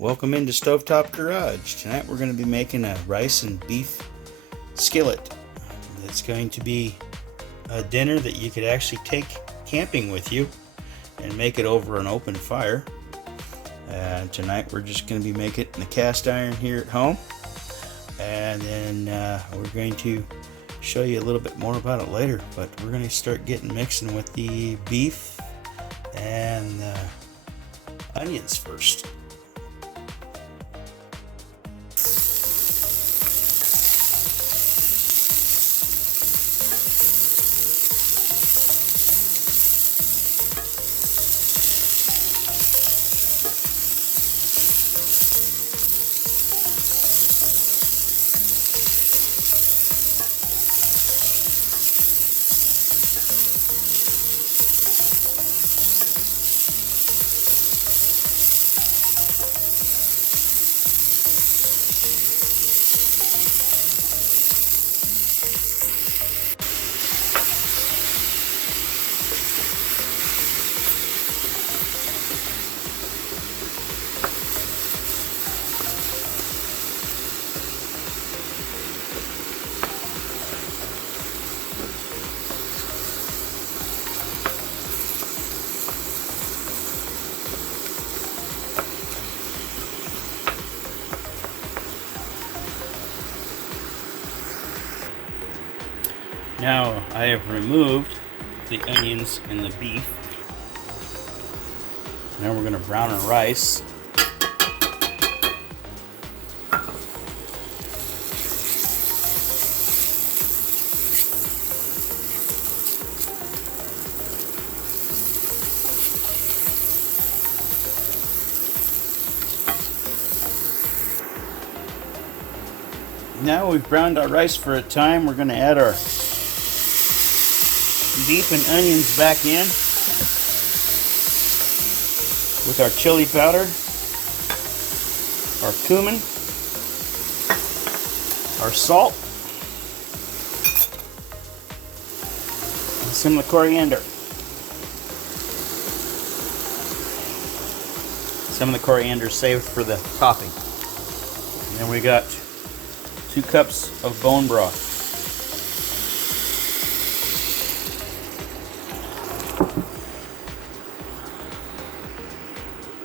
Welcome into Stovetop Garage. Tonight we're going to be making a rice and beef skillet. It's going to be a dinner that you could actually take camping with you and make it over an open fire. And tonight we're just going to be making it in the cast iron here at home. And then we're going to show you a little bit more about it later. But we're going to start mixing with the beef and onions first. Now I have removed the onions and the beef. Now we're going to brown our rice. Now we've browned our rice for a time, we're going to add our beef and onions back in with our chili powder, our cumin, our salt, and some of the coriander. Some of the coriander saved for the topping. And then we got 2 cups of bone broth.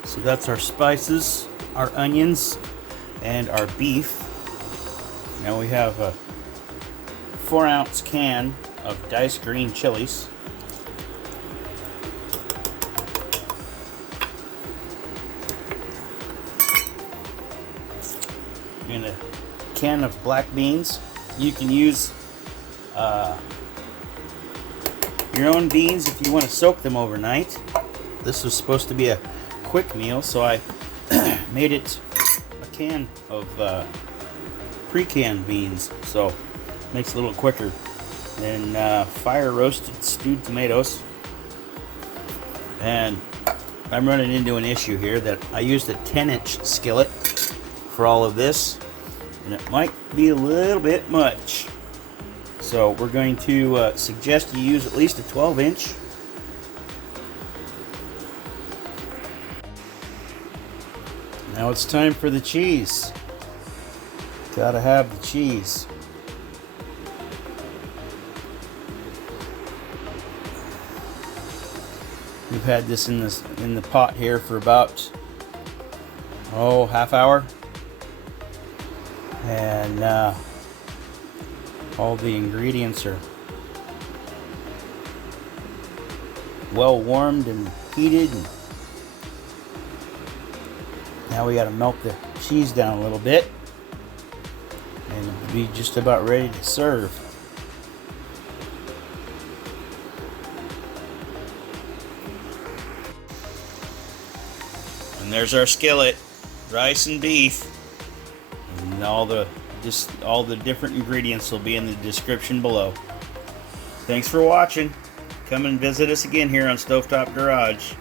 So that's our spices, our onions, and our beef. Now we have a 4-ounce can of diced green chilies. And a can of black beans. You can use your own beans if you want to soak them overnight. This was supposed to be a quick meal, so I made it a can of pre-canned beans, so it makes it a little quicker. Then fire roasted stewed tomatoes. And I'm running into an issue here that I used a 10-inch skillet for all of this, and it might be a little bit much. So we're going to suggest you use at least a 12-inch. Now it's time for the cheese. Gotta have the cheese. We've had this in the pot here for about half hour, and all the ingredients are well warmed and heated. And now we got to melt the cheese down a little bit, and it'll be just about ready to serve. And there's our skillet, rice and beef, and all the different ingredients will be in the description below. Thanks for watching. Come and visit us again here on Stovetop Garage.